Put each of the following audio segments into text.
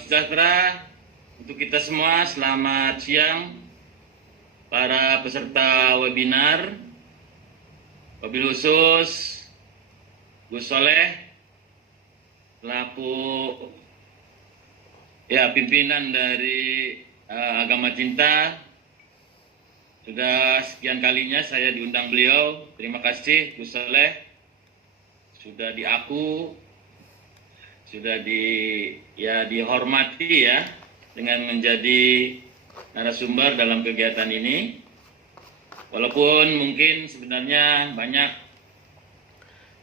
sejahtera untuk kita semua. Selamat siang para peserta webinar, wabil khusus Gus Soleh selaku pimpinan dari Agama Cinta. Sudah sekian kalinya saya diundang beliau. Terima kasih Gus Soleh, sudah diaku, sudah dihormati ya dengan menjadi narasumber dalam kegiatan ini. Walaupun mungkin sebenarnya banyak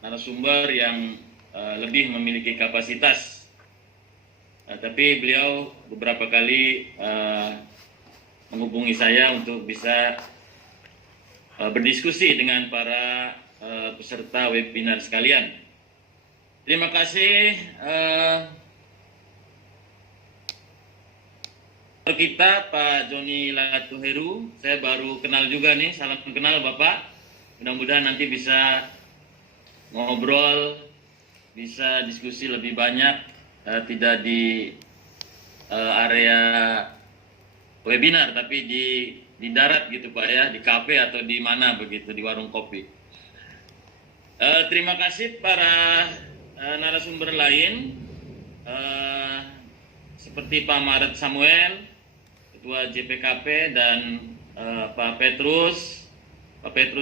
narasumber yang lebih memiliki kapasitas, tapi beliau beberapa kali menghubungi saya untuk bisa berdiskusi dengan para peserta webinar sekalian. Terima kasih kita Pak Joni Latuheru. Saya baru kenal juga nih, salam kenal Bapak. Mudah-mudahan nanti bisa ngobrol, bisa diskusi lebih banyak, tidak di area webinar, tapi di darat gitu Pak ya, di kafe atau di mana begitu, di warung kopi. Terima kasih para narasumber lain seperti Pak Maret Samuel, Ketua JPKP, dan Pak Petrus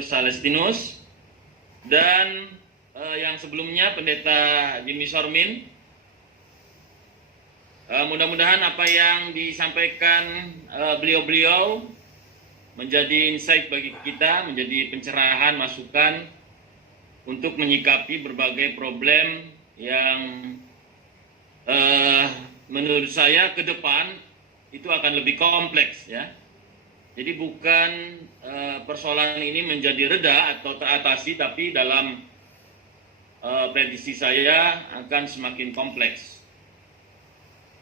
Salestinus, dan yang sebelumnya Pendeta Jimmy Sormin. Mudah-mudahan apa yang disampaikan beliau-beliau menjadi insight bagi kita, menjadi pencerahan, masukan untuk menyikapi berbagai problem yang menurut saya ke depan itu akan lebih kompleks ya. Jadi bukan persoalan ini menjadi reda atau teratasi, tapi dalam prediksi saya akan semakin kompleks.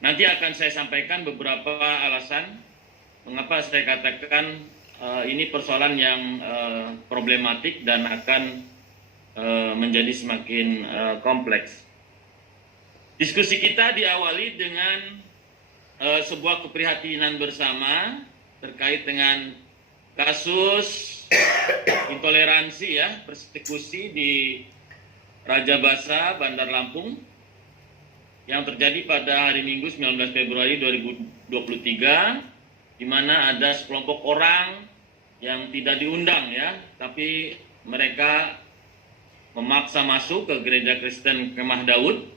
Nanti akan saya sampaikan beberapa alasan mengapa saya katakan ini persoalan yang problematik dan akan menjadi semakin kompleks. Diskusi kita diawali dengan sebuah keprihatinan bersama terkait dengan kasus intoleransi ya, persekusi di Raja Basa, Bandar Lampung yang terjadi pada hari Minggu 19 Februari 2023, di mana ada sekelompok orang yang tidak diundang ya, tapi mereka memaksa masuk ke gereja Kristen Kemah Daud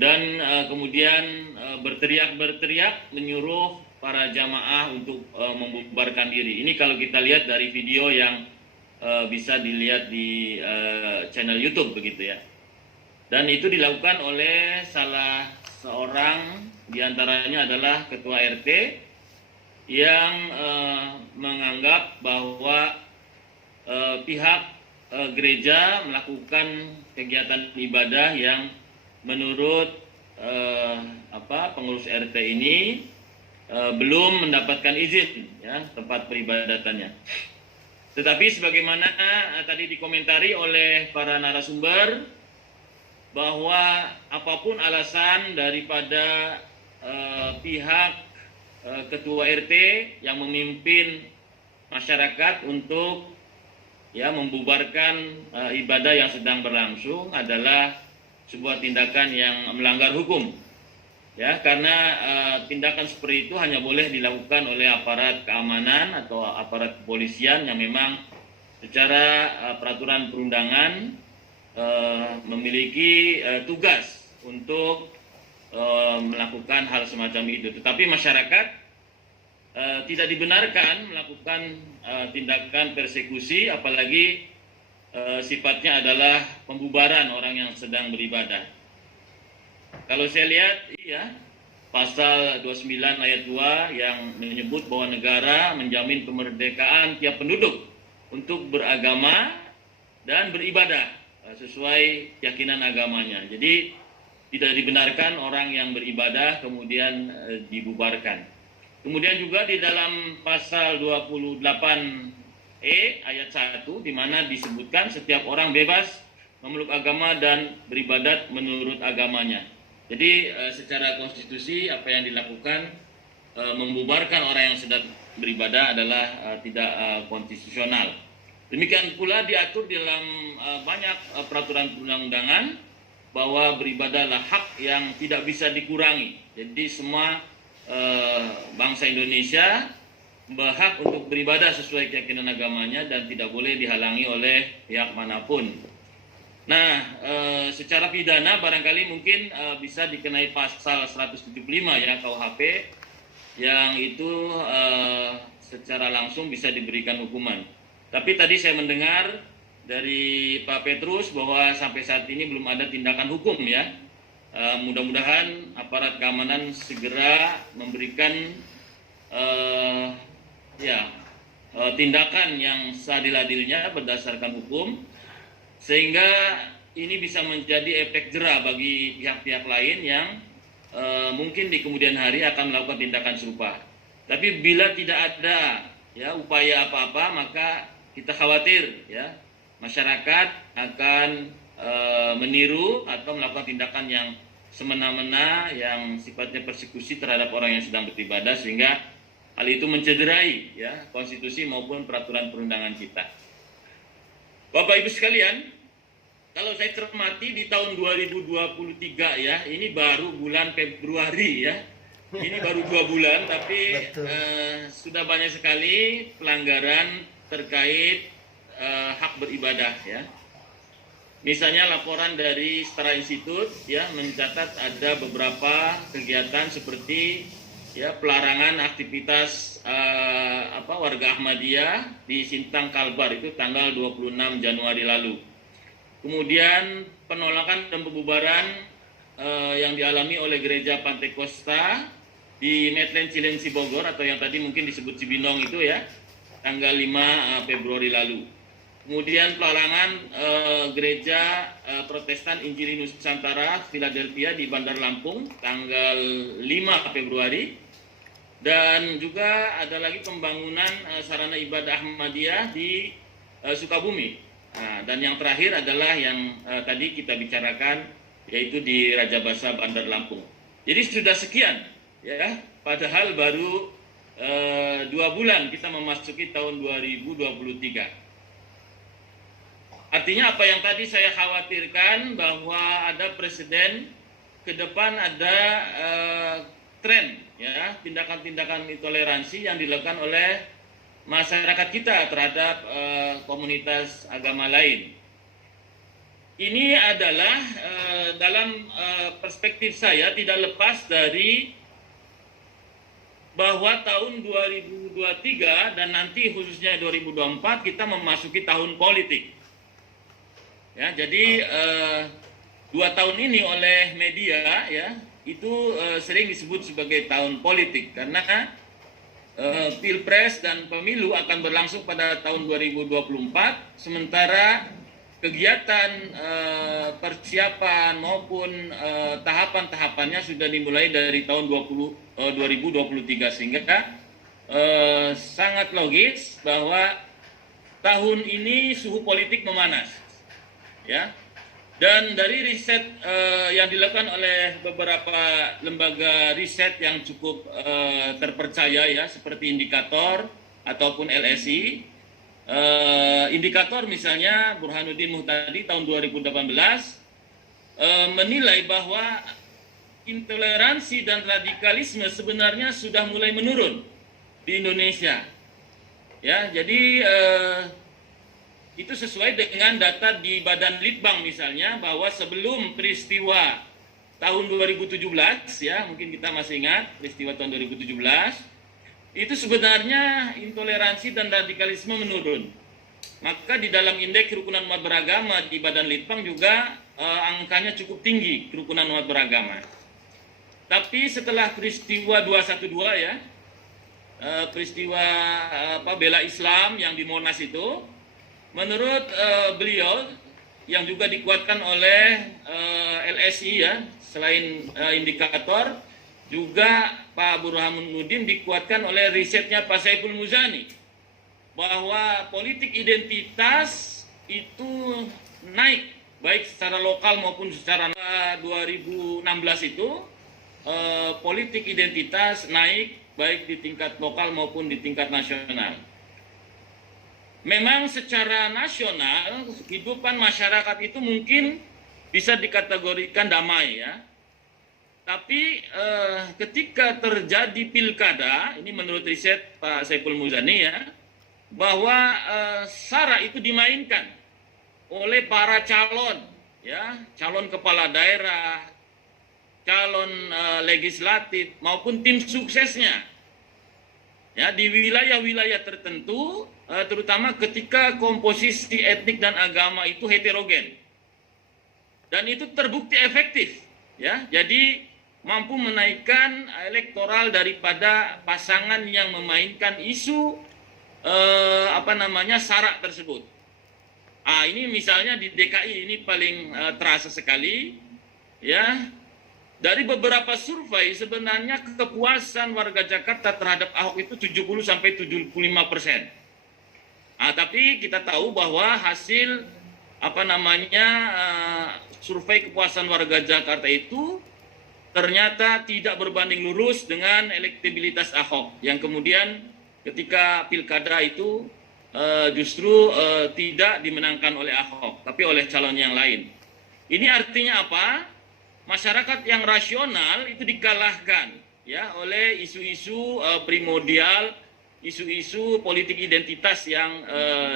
dan kemudian berteriak-berteriak menyuruh para jamaah untuk membubarkan diri. Ini kalau kita lihat dari video yang bisa dilihat di channel YouTube begitu ya. Dan itu dilakukan oleh salah seorang, diantaranya adalah ketua RT yang menganggap bahwa pihak gereja melakukan kegiatan ibadah yang menurut pengurus RT ini belum mendapatkan izin ya, tempat peribadatannya. Tetapi sebagaimana tadi dikomentari oleh para narasumber, bahwa apapun alasan daripada pihak ketua RT yang memimpin masyarakat untuk membubarkan ibadah yang sedang berlangsung adalah sebuah tindakan yang melanggar hukum. Ya, karena tindakan seperti itu hanya boleh dilakukan oleh aparat keamanan atau aparat kepolisian yang memang secara peraturan perundangan memiliki tugas untuk melakukan hal semacam itu. Tetapi masyarakat tidak dibenarkan melakukan tindakan persekusi, apalagi sifatnya adalah pembubaran orang yang sedang beribadah. Kalau saya lihat pasal 29 ayat 2 yang menyebut bahwa negara menjamin kemerdekaan tiap penduduk untuk beragama dan beribadah sesuai keyakinan agamanya. Jadi tidak dibenarkan orang yang beribadah kemudian dibubarkan. Kemudian juga di dalam pasal 28E ayat 1 di mana disebutkan setiap orang bebas memeluk agama dan beribadat menurut agamanya. Jadi secara konstitusi apa yang dilakukan membubarkan orang yang sedang beribadah adalah tidak konstitusional. Demikian pula diatur dalam banyak peraturan perundang-undangan bahwa beribadah adalah hak yang tidak bisa dikurangi. Jadi semua bangsa Indonesia berhak untuk beribadah sesuai keyakinan agamanya dan tidak boleh dihalangi oleh pihak manapun. Nah, secara pidana barangkali mungkin bisa dikenai pasal 175 ya KUHP yang itu secara langsung bisa diberikan hukuman. Tapi tadi saya mendengar dari Pak Petrus bahwa sampai saat ini belum ada tindakan hukum ya. Mudah-mudahan aparat keamanan segera memberikan tindakan yang seadil-adilnya berdasarkan hukum, sehingga ini bisa menjadi efek jera bagi pihak-pihak lain yang mungkin di kemudian hari akan melakukan tindakan serupa. Tapi bila tidak ada ya upaya apa-apa, maka kita khawatir ya masyarakat akan meniru atau melakukan tindakan yang semena-mena yang sifatnya persekusi terhadap orang yang sedang beribadah, sehingga hal itu mencederai ya konstitusi maupun peraturan perundangan kita. Bapak Ibu sekalian, kalau saya cermati di tahun 2023 ya, ini baru bulan Februari ya. Ini baru 2 bulan tapi sudah banyak sekali pelanggaran terkait hak beribadah ya. Misalnya laporan dari Setara Institut ya mencatat ada beberapa kegiatan seperti ya pelarangan aktivitas warga Ahmadiyah di Sintang Kalbar itu tanggal 26 Januari lalu. Kemudian penolakan dan pembubaran yang dialami oleh Gereja Pantai Kosta di Medland Cilengsi Bogor atau yang tadi mungkin disebut Cibinong itu ya tanggal 5 Februari lalu. Kemudian pelarangan Gereja Protestan Injili Nusantara Philadelphia di Bandar Lampung tanggal 5 Februari. Dan juga ada lagi pembangunan sarana ibadah Ahmadiyah di Sukabumi. Nah, dan yang terakhir adalah yang tadi kita bicarakan, yaitu di Raja Basa Bandar Lampung. Jadi sudah sekian ya, padahal baru 2 bulan kita memasuki tahun 2023. Artinya apa yang tadi saya khawatirkan bahwa ada presiden ke depan ada tren ya tindakan-tindakan intoleransi yang dilakukan oleh masyarakat kita terhadap komunitas agama lain. Ini adalah dalam perspektif saya tidak lepas dari bahwa tahun 2023 dan nanti khususnya 2024 kita memasuki tahun politik. Ya, jadi 2 tahun ini oleh media ya itu sering disebut sebagai tahun politik karena Pilpres dan pemilu akan berlangsung pada tahun 2024, sementara kegiatan persiapan maupun tahapan-tahapannya sudah dimulai dari tahun 2023, sehingga sangat logis bahwa tahun ini suhu politik memanas. Ya, dan dari riset yang dilakukan oleh beberapa lembaga riset yang cukup terpercaya ya, seperti Indikator ataupun LSI, Indikator misalnya Burhanuddin Muhtadi tahun 2018 menilai bahwa intoleransi dan radikalisme sebenarnya sudah mulai menurun di Indonesia. Ya, jadi itu sesuai dengan data di Badan Litbang misalnya, bahwa sebelum peristiwa tahun 2017 ya, mungkin kita masih ingat peristiwa tahun 2017, itu sebenarnya intoleransi dan radikalisme menurun. Maka di dalam indeks kerukunan umat beragama di Badan Litbang juga angkanya cukup tinggi, kerukunan umat beragama. Tapi setelah peristiwa 212 ya, peristiwa bela Islam yang di Monas itu, menurut beliau yang juga dikuatkan oleh LSI ya, selain Indikator, juga Pak Burhanuddin dikuatkan oleh risetnya Pak Saiful Muzani, bahwa politik identitas itu naik baik secara lokal maupun secara 2016 itu politik identitas naik baik di tingkat lokal maupun di tingkat nasional. Memang secara nasional kehidupan masyarakat itu mungkin bisa dikategorikan damai ya. Tapi ketika terjadi pilkada, ini menurut riset Pak Saiful Muzani ya, bahwa SARA itu dimainkan oleh para calon, ya, calon kepala daerah, calon legislatif maupun tim suksesnya, ya, di wilayah-wilayah tertentu, terutama ketika komposisi etnik dan agama itu heterogen, dan itu terbukti efektif, ya, jadi mampu menaikkan elektoral daripada pasangan yang memainkan isu SARA tersebut. Ini misalnya di DKI ini paling terasa sekali, ya. Dari beberapa survei sebenarnya kepuasan warga Jakarta terhadap Ahok itu 70-75%. Tapi kita tahu bahwa hasil survei kepuasan warga Jakarta itu ternyata tidak berbanding lurus dengan elektabilitas Ahok yang kemudian ketika pilkada itu justru tidak dimenangkan oleh Ahok tapi oleh calon yang lain. Ini artinya apa? Masyarakat yang rasional itu dikalahkan ya oleh isu-isu primordial, isu-isu politik identitas yang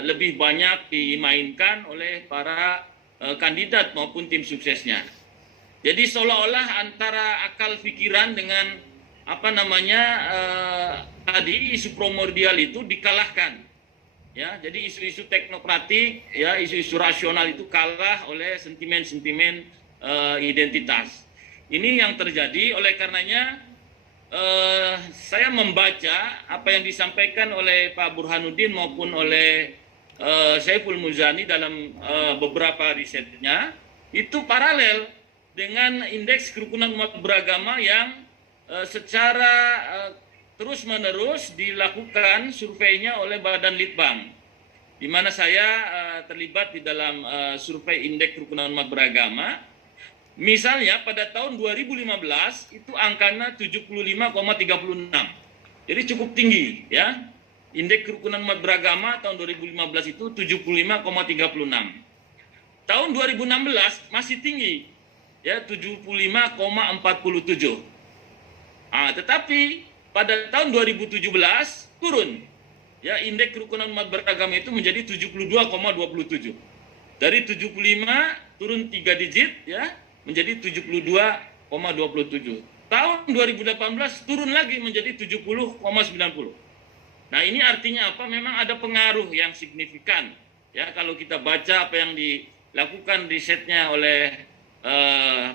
lebih banyak dimainkan oleh para kandidat maupun tim suksesnya. Jadi seolah-olah antara akal pikiran dengan tadi isu primordial itu dikalahkan. Ya, jadi isu-isu teknokratik, ya, isu-isu rasional itu kalah oleh sentimen-sentimen identitas. Ini yang terjadi, oleh karenanya saya membaca apa yang disampaikan oleh Pak Burhanuddin maupun oleh Saiful Muzani dalam beberapa risetnya itu paralel dengan indeks kerukunan umat beragama yang secara terus-menerus dilakukan surveinya oleh Badan Litbang, di mana saya terlibat di dalam survei indeks kerukunan umat beragama. Misalnya pada tahun 2015 itu angkanya 75,36. Jadi cukup tinggi ya. Indeks kerukunan umat beragama tahun 2015 itu 75,36. Tahun 2016 masih tinggi ya, 75,47. Tetapi pada tahun 2017 turun. Ya, indeks kerukunan umat beragama itu menjadi 72,27. Dari 75 turun 3 digit ya, menjadi 72,27. Tahun 2018 turun lagi menjadi 70,90. Nah, ini artinya apa? Memang ada pengaruh yang signifikan. Ya, kalau kita baca apa yang dilakukan risetnya oleh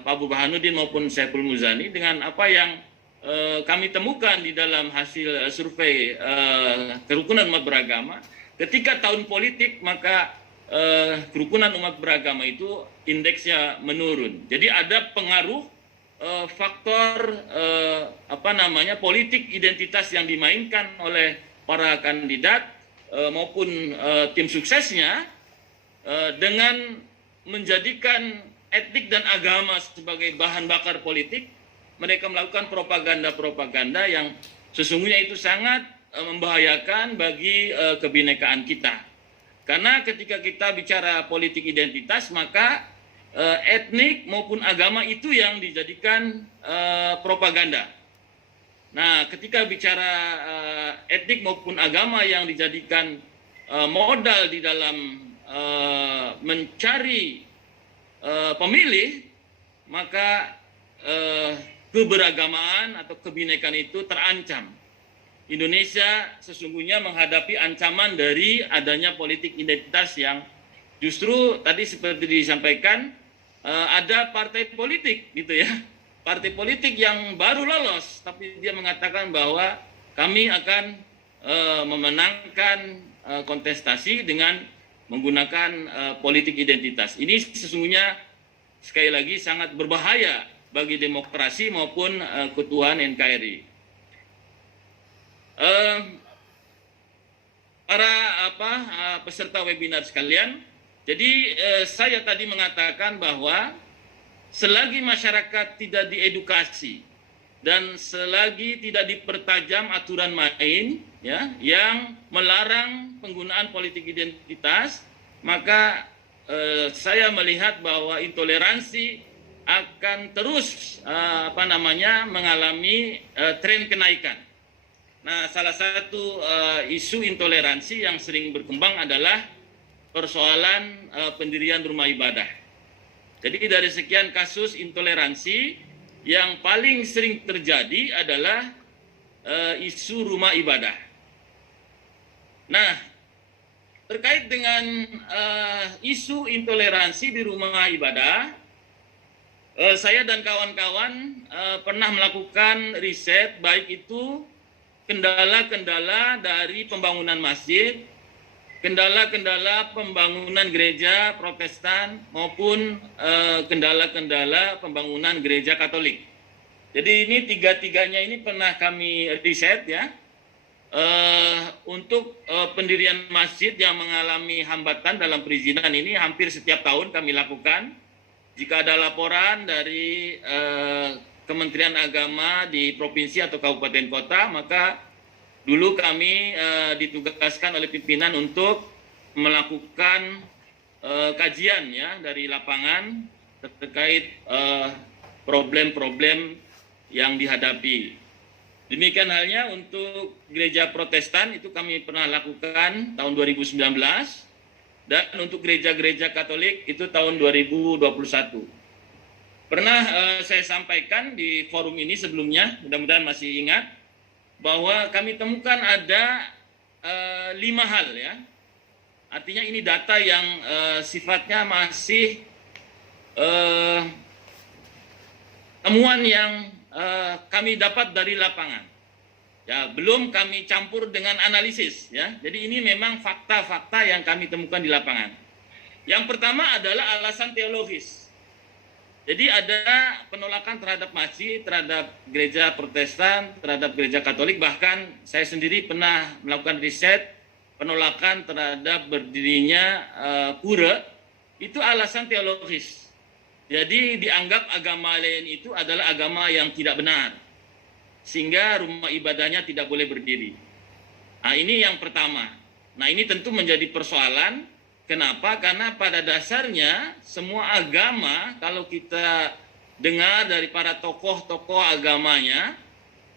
Pak Burhanuddin maupun Saiful Muzani dengan apa yang kami temukan di dalam hasil survei kerukunan umat beragama, ketika tahun politik maka kerukunan umat beragama itu indeksnya menurun. Jadi ada pengaruh faktor politik identitas yang dimainkan oleh para kandidat maupun tim suksesnya dengan menjadikan etnik dan agama sebagai bahan bakar politik. Mereka melakukan propaganda-propaganda yang sesungguhnya itu sangat membahayakan bagi kebinekaan kita. Karena ketika kita bicara politik identitas, maka etnik maupun agama itu yang dijadikan propaganda. Nah, ketika bicara etnik maupun agama yang dijadikan modal di dalam mencari pemilih, maka keberagamaan atau kebinekaan itu terancam. Indonesia sesungguhnya menghadapi ancaman dari adanya politik identitas yang justru tadi seperti disampaikan ada partai politik gitu ya. Partai politik yang baru lolos tapi dia mengatakan bahwa kami akan memenangkan kontestasi dengan menggunakan politik identitas. Ini sesungguhnya sekali lagi sangat berbahaya bagi demokrasi maupun keutuhan NKRI. Para peserta webinar sekalian, Jadi saya tadi mengatakan bahwa selagi masyarakat tidak diedukasi dan selagi tidak dipertajam aturan main ya yang melarang penggunaan politik identitas, maka saya melihat bahwa intoleransi akan terus mengalami tren kenaikan. Nah, salah satu isu intoleransi yang sering berkembang adalah persoalan pendirian rumah ibadah. Jadi dari sekian kasus intoleransi, yang paling sering terjadi adalah isu rumah ibadah. Nah, terkait dengan isu intoleransi di rumah ibadah, saya dan kawan-kawan pernah melakukan riset, baik itu kendala-kendala dari pembangunan masjid, kendala-kendala pembangunan gereja Protestan maupun kendala-kendala pembangunan gereja Katolik. Jadi ini tiga-tiganya ini pernah kami riset ya. Untuk pendirian masjid yang mengalami hambatan dalam perizinan ini hampir setiap tahun kami lakukan. Jika ada laporan dari Kementerian Agama di provinsi atau kabupaten kota, maka dulu kami ditugaskan oleh pimpinan untuk melakukan kajian ya dari lapangan terkait problem-problem yang dihadapi. Demikian halnya untuk gereja Protestan itu kami pernah lakukan tahun 2019 dan untuk gereja-gereja Katolik itu tahun 2021. Pernah saya sampaikan di forum ini sebelumnya, mudah-mudahan masih ingat, bahwa kami temukan ada 5 hal ya. Artinya ini data yang sifatnya masih temuan yang kami dapat dari lapangan. Ya, belum kami campur dengan analisis ya. Jadi ini memang fakta-fakta yang kami temukan di lapangan. Yang pertama adalah alasan teologis. Jadi ada penolakan terhadap masjid, terhadap gereja Protestan, terhadap gereja Katolik, bahkan saya sendiri pernah melakukan riset penolakan terhadap berdirinya pura, itu alasan teologis. Jadi dianggap agama lain itu adalah agama yang tidak benar, sehingga rumah ibadahnya tidak boleh berdiri. Nah ini yang pertama. Nah ini tentu menjadi persoalan. Kenapa? Karena pada dasarnya semua agama, kalau kita dengar dari para tokoh-tokoh agamanya,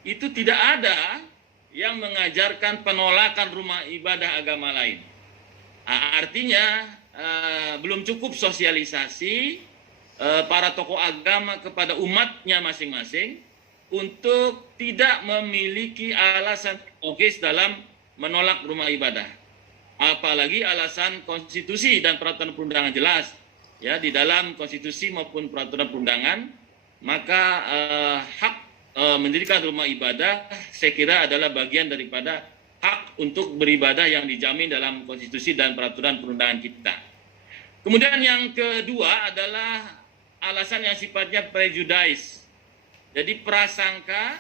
itu tidak ada yang mengajarkan penolakan rumah ibadah agama lain. Nah, artinya belum cukup sosialisasi para tokoh agama kepada umatnya masing-masing untuk tidak memiliki alasan logis dalam menolak rumah ibadah. Apalagi alasan konstitusi dan peraturan perundangan jelas ya, di dalam konstitusi maupun peraturan perundangan, maka hak mendirikan rumah ibadah saya kira adalah bagian daripada hak untuk beribadah yang dijamin dalam konstitusi dan peraturan perundangan kita. Kemudian yang kedua adalah alasan yang sifatnya prejudice. Jadi prasangka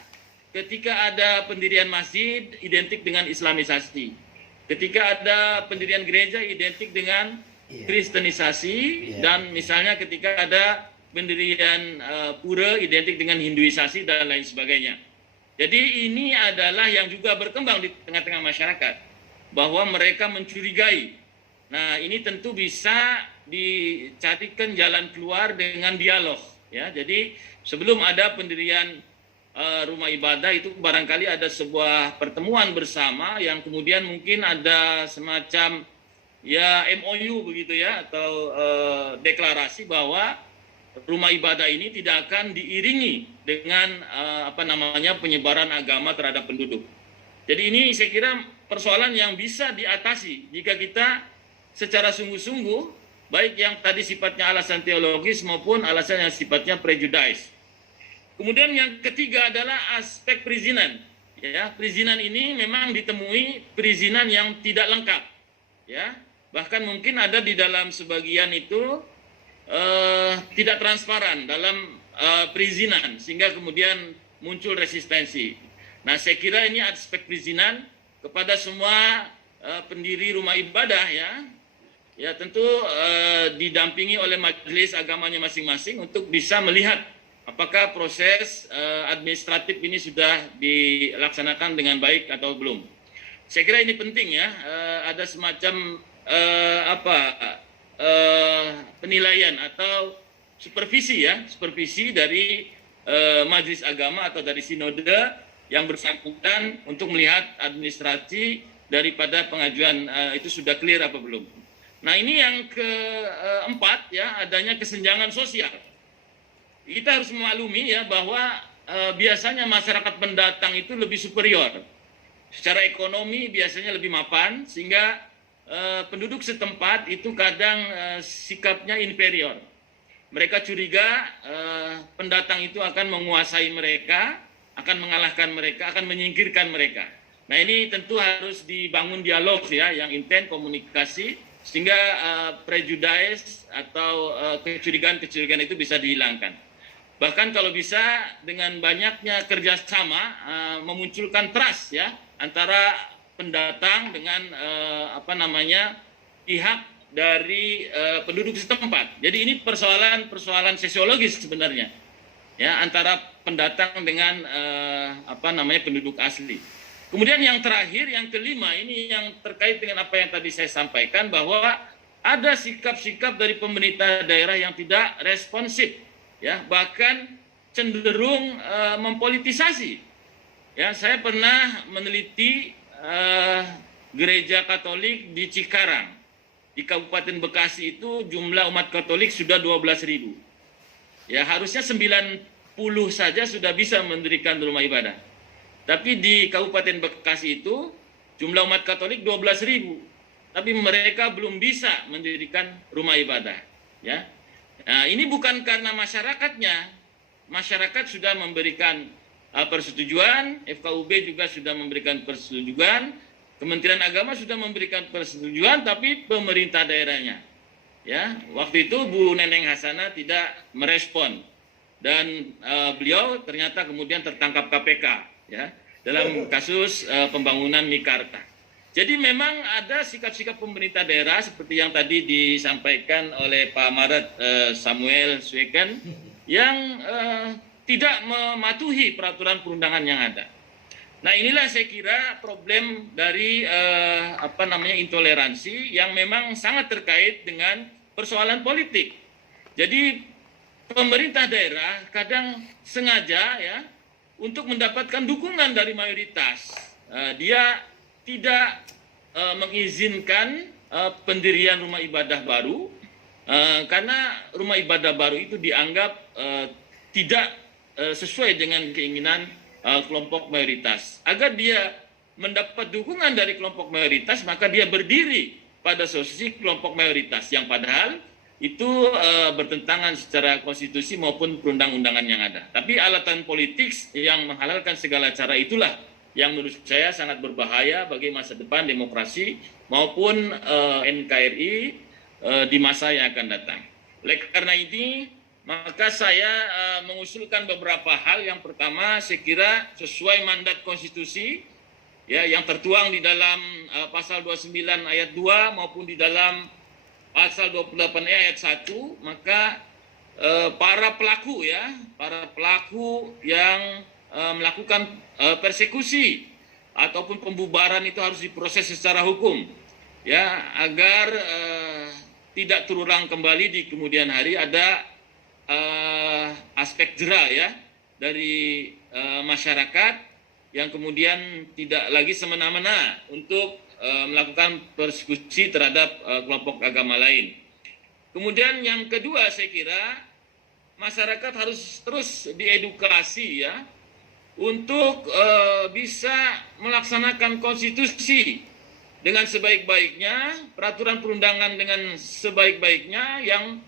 ketika ada pendirian masjid identik dengan Islamisasi. Ketika ada pendirian gereja identik dengan Kristenisasi, dan misalnya ketika ada pendirian pura identik dengan Hinduisasi dan lain sebagainya. Jadi ini adalah yang juga berkembang di tengah-tengah masyarakat, bahwa mereka mencurigai. Nah ini tentu bisa dicarikan jalan keluar dengan dialog. Ya, jadi sebelum ada pendirian rumah ibadah itu barangkali ada sebuah pertemuan bersama yang kemudian mungkin ada semacam ya MOU begitu ya, atau deklarasi bahwa rumah ibadah ini tidak akan diiringi dengan penyebaran agama terhadap penduduk. Jadi ini saya kira persoalan yang bisa diatasi jika kita secara sungguh-sungguh, baik yang tadi sifatnya alasan teologis maupun alasan yang sifatnya prejudice. Kemudian yang ketiga adalah aspek perizinan. Ya, perizinan ini memang ditemui perizinan yang tidak lengkap. Ya, bahkan mungkin ada di dalam sebagian itu tidak transparan dalam perizinan, sehingga kemudian muncul resistensi. Nah, saya kira ini aspek perizinan kepada semua pendiri rumah ibadah ya. ya tentu didampingi oleh majelis agamanya masing-masing untuk bisa melihat apakah proses administratif ini sudah dilaksanakan dengan baik atau belum. Saya kira ini penting ya, ada semacam penilaian atau supervisi dari majelis agama atau dari sinode yang bersangkutan untuk melihat administrasi daripada pengajuan itu sudah clear apa belum. Nah, ini yang keempat ya, adanya kesenjangan sosial. Kita harus memaklumi ya bahwa biasanya masyarakat pendatang itu lebih superior. Secara ekonomi biasanya lebih mapan, sehingga penduduk setempat itu kadang sikapnya inferior. Mereka curiga pendatang itu akan menguasai mereka, akan mengalahkan mereka, akan menyingkirkan mereka. Nah, ini tentu harus dibangun dialog ya, yang intens, komunikasi, sehingga prejudice atau kecurigaan-kecurigaan itu bisa dihilangkan. Bahkan kalau bisa dengan banyaknya kerjasama memunculkan trust ya antara pendatang dengan pihak dari penduduk setempat. Jadi ini persoalan sosiologis sebenarnya ya, antara pendatang dengan penduduk asli. Kemudian yang terakhir, yang kelima, ini yang terkait dengan apa yang tadi saya sampaikan, bahwa ada sikap-sikap dari pemerintah daerah yang tidak responsif, ya, bahkan cenderung mempolitisasi. Ya, saya pernah meneliti gereja Katolik di Cikarang, di Kabupaten Bekasi itu jumlah umat Katolik sudah 12.000. Ya, harusnya 90 saja sudah bisa mendirikan rumah ibadah. Tapi di Kabupaten Bekasi itu jumlah umat Katolik 12.000. Tapi mereka belum bisa mendirikan rumah ibadah. Ya. Nah, ini bukan karena masyarakatnya. Masyarakat sudah memberikan persetujuan, FKUB juga sudah memberikan persetujuan, Kementerian Agama sudah memberikan persetujuan, tapi pemerintah daerahnya. Ya, waktu itu Bu Neneng Hasanah tidak merespon. Dan beliau ternyata kemudian tertangkap KPK ya dalam kasus pembangunan Mikarta. Jadi memang ada sikap-sikap pemerintah daerah seperti yang tadi disampaikan oleh Pak Maret Samuel Sweken yang tidak mematuhi peraturan perundangan yang ada. Nah, inilah saya kira problem dari intoleransi yang memang sangat terkait dengan persoalan politik. Jadi pemerintah daerah kadang sengaja ya untuk mendapatkan dukungan dari mayoritas. Dia tidak mengizinkan pendirian rumah ibadah baru karena rumah ibadah baru itu dianggap tidak sesuai dengan keinginan kelompok mayoritas. Agar dia mendapat dukungan dari kelompok mayoritas, maka dia berdiri pada posisi kelompok mayoritas yang padahal itu bertentangan secara konstitusi maupun perundang-undangan yang ada. Tapi alatan politik yang menghalalkan segala cara itulah yang menurut saya sangat berbahaya bagi masa depan demokrasi maupun NKRI di masa yang akan datang. Oleh karena ini, maka saya mengusulkan beberapa hal. Yang pertama, saya kira sesuai mandat konstitusi ya yang tertuang di dalam pasal 29 ayat 2 maupun di dalam pasal 28 ayat 1, maka para pelaku yang melakukan persekusi ataupun pembubaran itu harus diproses secara hukum ya, agar tidak terulang kembali di kemudian hari. Ada aspek jera ya dari masyarakat yang kemudian tidak lagi semena-mena untuk melakukan persekusi terhadap kelompok agama lain. Kemudian yang kedua, saya kira masyarakat harus terus diedukasi ya untuk bisa melaksanakan konstitusi dengan sebaik-baiknya, peraturan perundangan dengan sebaik-baiknya yang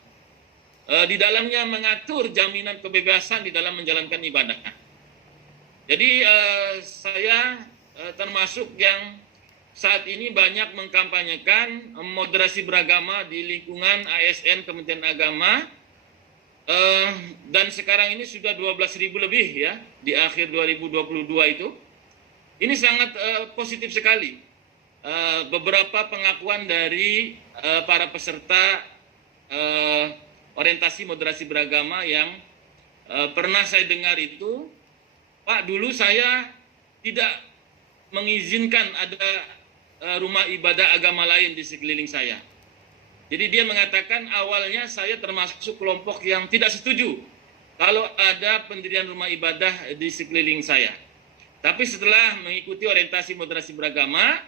di dalamnya mengatur jaminan kebebasan di dalam menjalankan ibadah. Jadi saya termasuk yang saat ini banyak mengkampanyekan moderasi beragama di lingkungan ASN Kementerian Agama, dan sekarang ini sudah 12.000 lebih ya di akhir 2022 itu. Ini sangat positif sekali. beberapa pengakuan dari para peserta orientasi moderasi beragama yang pernah saya dengar itu, Pak, dulu saya tidak mengizinkan ada rumah ibadah agama lain di sekeliling saya. Jadi dia mengatakan awalnya saya termasuk kelompok yang tidak setuju kalau ada pendirian rumah ibadah di sekeliling saya. Tapi setelah mengikuti orientasi moderasi beragama,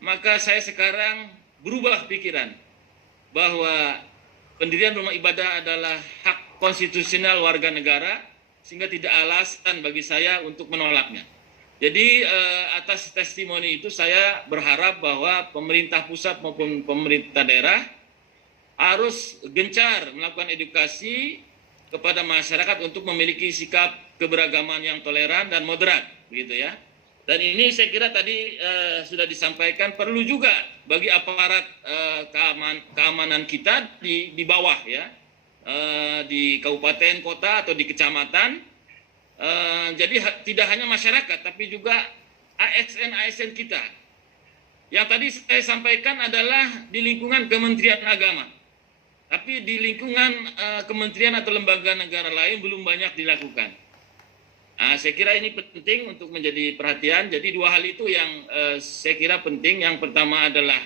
maka saya sekarang berubah pikiran bahwa pendirian rumah ibadah adalah hak konstitusional warga negara, sehingga tidak alasan bagi saya untuk menolaknya. Jadi atas testimoni itu saya berharap bahwa pemerintah pusat maupun pemerintah daerah harus gencar melakukan edukasi kepada masyarakat untuk memiliki sikap keberagaman yang toleran dan moderat, begitu ya. Dan ini saya kira tadi sudah disampaikan, perlu juga bagi aparat keamanan kita di bawah ya, di kabupaten, kota atau di kecamatan. Jadi tidak hanya masyarakat, tapi juga ASN kita. Yang tadi saya sampaikan adalah di lingkungan Kementerian Agama. Tapi di lingkungan kementerian atau lembaga negara lain belum banyak dilakukan. Saya kira ini penting untuk menjadi perhatian. Jadi dua hal itu yang saya kira penting. Yang pertama adalah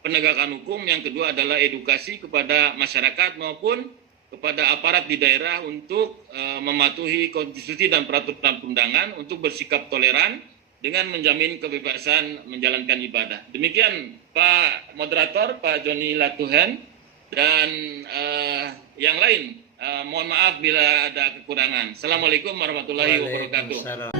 penegakan hukum, yang kedua adalah edukasi kepada masyarakat maupun kepada aparat di daerah untuk mematuhi konstitusi dan peraturan perundangan, untuk bersikap toleran dengan menjamin kebebasan menjalankan ibadah. Demikian Pak Moderator, Pak Joni Latuhen, dan yang lain. Mohon maaf bila ada kekurangan. Assalamualaikum warahmatullahi wabarakatuh.